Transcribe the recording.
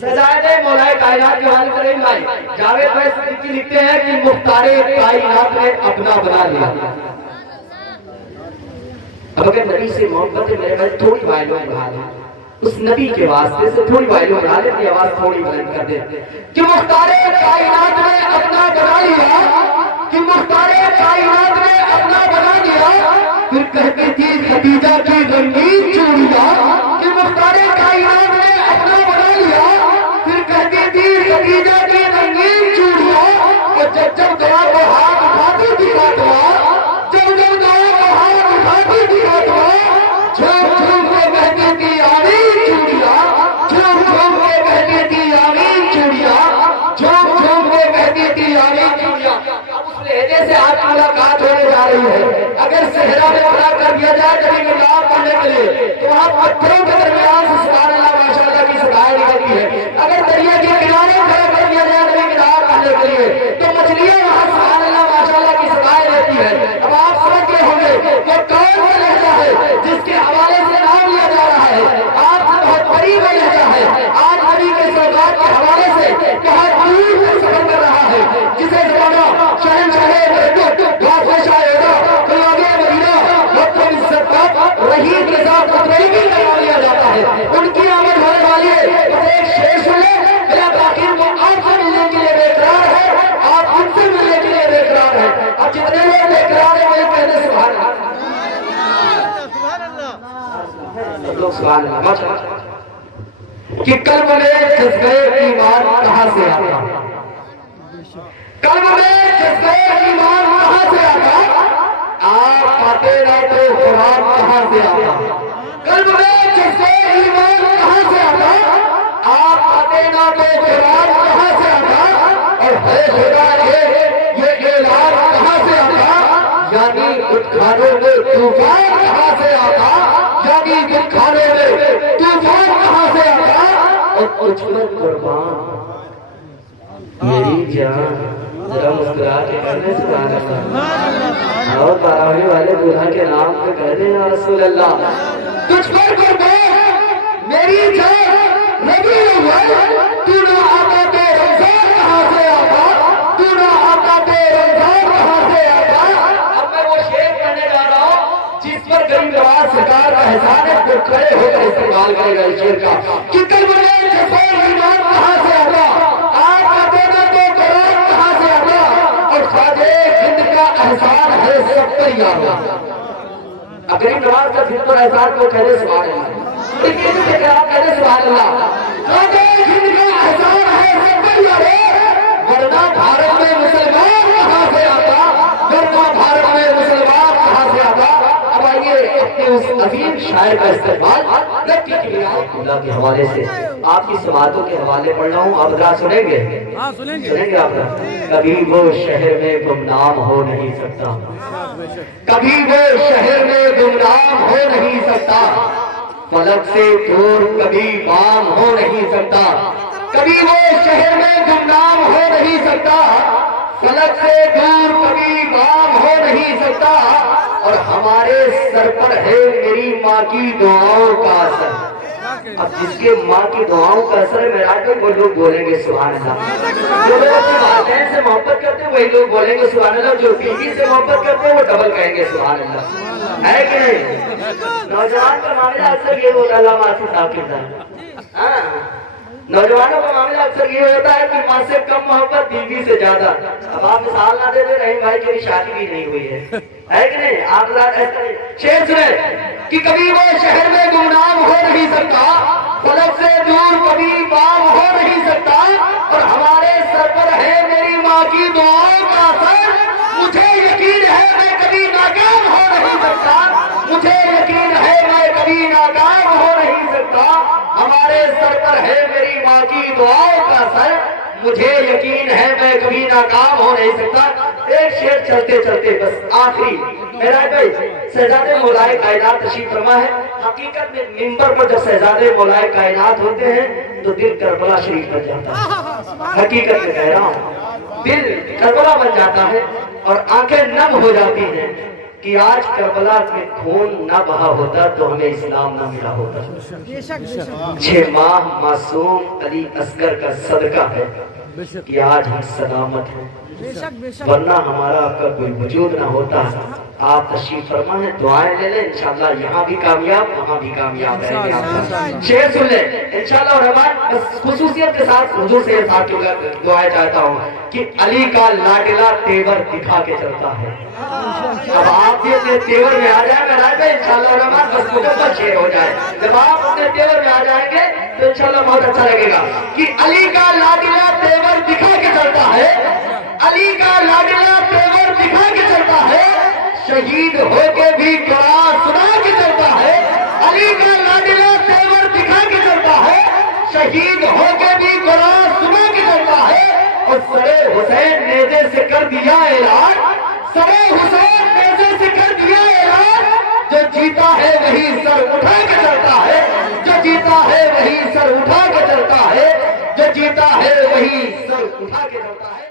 سجادہ مولا کائنات جو حال کریم بھائی جاوید بھائی صدیقی لکھتے ہیں کہ مختار کائنات نے اپنا بنا لیا. اب اگر نبی سے محبت ہے میرے بھائی تھوڑی وائلوں بڑھا لیں, اس نبی کے واسطے سے تھوڑی وائلوں بڑھا لیں, اپنی آواز تھوڑی بلند کر دیں کہ مختار کائنات نے اپنا بنا لیا, کہ مختار کائنات نے اپنا بنا لیا. پھر کہتی تھی خدیجہ کی رنگین چوڑیاں کہ مختار کائنات نے اپنا بنا لیا. پھر کہتی تھی خدیجہ کی رنگین چوڑیاں, اور جب جب گیا وہ ہاتھ اٹھاتی تھی کاتوا, جب جب گیا وہ ہاتھ اٹھاتی تھی کاتوا, جھوم جھوم کے بہتی تھی آمین چوڑیاں, جھوم جھوم کے بہتی تھی آمین چوڑیاں, جھوم جھوم کے بہتی تھی آمین چوڑیاں. اب اس لہجے سے آپ کی ملاقات ہونے جا رہی ہے. اگر صحرا میں کھڑا کر دیا جائے نبی کی نام پڑھنے کے لیے تو وہاں پتھروں کے درمیان سے سبحان اللہ ماشاءاللہ کی صدائیں نکلتی ہے. اگر دریا کے کنارے کھڑا کر دیا جائے نبی کی نام پڑھنے کے لیے تو مچھلیاں وہاں سبحان اللہ ماشاءاللہ کی صدائیں دیتی ہے. اب آپ سمجھ گئے ہوں گے کہ کون وہ لہجہ ہے جس کے حوالے سے نام لیا جا رہا ہے. آپ سے بہت قریب وہ لہجہ ہے, آج نبی کے سوگات کے حوالے سے کہاں دور سے سفر کر رہا ہے, جسے زمانہ شہنشاہ رحیم کے ساتھ قدرتی کا نام لیا جاتا ہے. ان کی آمد ہونے والی ہے تو ایک شعر سنے, میرا باقی وہ آپ سے ملنے کے لیے بے قرار ہے, آپ ان سے ملنے کے لیے بے قرار ہے. اب جتنے لوگ بے قرار ہیں وہی کہتے سبحان اللہ, سبحان اللہ. کہ قلب میں جذبے ایمان کہاں سے آتا, قلب میں جذبے ایمان کہاں سے آتا, آپ پاتے نہ تو قرآن کہاں سے آتا. قلب میں جذبے ایمان کہاں سے آتا, آپ پاتے نہ تو قرآن کہاں سے آتا. اور ہے خدا یہ اعلان کہاں سے آتا, یعنی اٹھانے میں طوفان کہاں سے آتا, یعنی اٹھانے میں طوفان کہاں سے آتا. اور کچھ پر قربان میری جان ذرا مسکرا کے کہنے سبحان اللہ, اور تراویح والے دلہا کے نام پہ کہہ دیں یا رسول اللہ. تجھ پر قربان میری جان نبی اللہ, تو نہ آتا تو رمضان کہاں سے آتا, تو نہ آتا تو رمضان کہاں سے آتا. اب میں وہ شعر پڑھنے جا رہا ہوں جس پر غریب نواز سرکار کا احسان ہے, تو کھڑے ہو کر استعمال کرے گا اس شعر کا کہ قلب میں جذبے ایمان کہاں سے آتا, آپ آتے نہ تو قرآن کہاں سے آتا. اور خواجہ ہند کا احسان ہے سب پر یاد. غریب نواز کا دل پر احسان کو کہہ دے سبحان اللہ, لیکن سے کہا کہہ دے سبحان اللہ. خواجہ ہند کا احسان ہے سب پر یاد, ورنہ بھارت میں مسلمان کہاں سے آتا, ورنہ بھارت میں مسلمان کہاں سے آتا. اب آئیے اپنے اس عظیم شاعر کا استعمال نبی کی اللہ کے حوالے سے آپ کی سماعتوں کے حوالے پڑھ رہا ہوں. آپ ذرا سنیں گے, سنیں گے آپ. کبھی وہ شہر میں گمنام ہو نہیں سکتا, کبھی وہ شہر میں گمنام ہو نہیں سکتا, فلک سے دور کبھی بام ہو نہیں سکتا. کبھی وہ شہر میں گمنام ہو نہیں سکتا, فلک سے دور کبھی بام ہو نہیں سکتا. اور ہمارے سر پر ہے میری ماں کی دعاؤں کا اثر. اب جس کے ماں کی دعاؤں کا اثر ہے میرا کہ وہ لوگ بولیں گے سبحان اللہ. جو لوگ اپنے والدین سے محبت کرتے ہیں وہی لوگ بولیں گے سبحان اللہ, جو بیوی سے محبت کرتے ہیں وہ ڈبل کہیں گے سبحان اللہ, ہے کہ نہیں. نوجوان کا معاملہ اکثر یہ ہوتا ہے, اللہ معافی صاحب کے ساتھ نوجوانوں کا معاملہ اکثر یہ ہوتا ہے کہ ماں سے کم محبت بیوی سے زیادہ. اب آپ مثال نہ دے دے, رحیم بھائی کی شادی بھی نہیں ہوئی ہے کہ نہیں. آپ شعر سنیں کہ کبھی وہ شہر میں گمنام ہو نہیں سکتا, فلک سے دور کبھی بام ہو نہیں سکتا. اور ہمارے سر پر ہے میری ماں کی دعاؤں کا اثر, مجھے یقین ہے میں کبھی ناکام ہو نہیں سکتا, مجھے یقین ہے میں کبھی ناکام ہو نہیں سکتا. ہمارے سر پر ہے میری ماں کی دعاؤں کا اثر, مجھے یقین ہے میں کبھی ناکام ہو نہیں سکتا. ایک شعر چلتے چلتے بس آخری میرا بھائی شہزادے مولائے کائنات تشریف فرما ہے. حقیقت میں منبر پر جب شہزادے مولائے کائنات ہوتے ہیں تو دل کربلا شریف بن جاتا ہے. حقیقت میں کہہ رہا ہوں, دل کربلا بن جاتا ہے اور آنکھیں نم ہو جاتی ہیں کہ آج کربلا میں خون نہ بہا ہوتا تو ہمیں اسلام نہ ملا ہوتا. 6 ماہ معصوم علی اصغر کا صدقہ ہے کہ آج ہم سلامت ہیں، ورنہ ہمارا آپ کا کوئی وجود نہ ہوتا. آپ تشریف فرما ہے، دعائیں لے لیں، انشاءاللہ یہاں بھی کامیاب وہاں بھی کامیاب رہیں گے. آپ شعر سن لیں انشاءاللہ. رحمان بس خصوصیت کے ساتھ حضور سے دعائیں چاہتا ہوں کہ علی کا لاڈلا تیور دکھا کے چلتا ہے. اب آپ بھی اپنے تیور میں آ جائیں گے رائے انشاءاللہ رحمان، بس مکمل شعر ہو جائے. جب آپ اپنے تیور میں آ جائیں گے تو انشاءاللہ بہت اچھا لگے گا کہ علی کا لاڈلا تیور دکھا کے چلتا ہے، علی کا لاڈلا تیور دکھا کے چلتا ہے، شہید ہو کے بھی قرآن سنا کے چلتا ہے. علی کا لاڈلا تیور دکھا کے چلتا ہے، شہید ہو کے بھی قرآن سنا کے چلتا ہے. اور سرے حسین نیزے سے کر دیا اعلان، سرے حسین نیزے سے کر دیا اعلان، جو جیتا ہے وہی سر اٹھا کے چلتا ہے، جو جیتا ہے وہی سر اٹھا کے چلتا ہے، جو جیتا ہے وہی سر اٹھا کے چلتا ہے.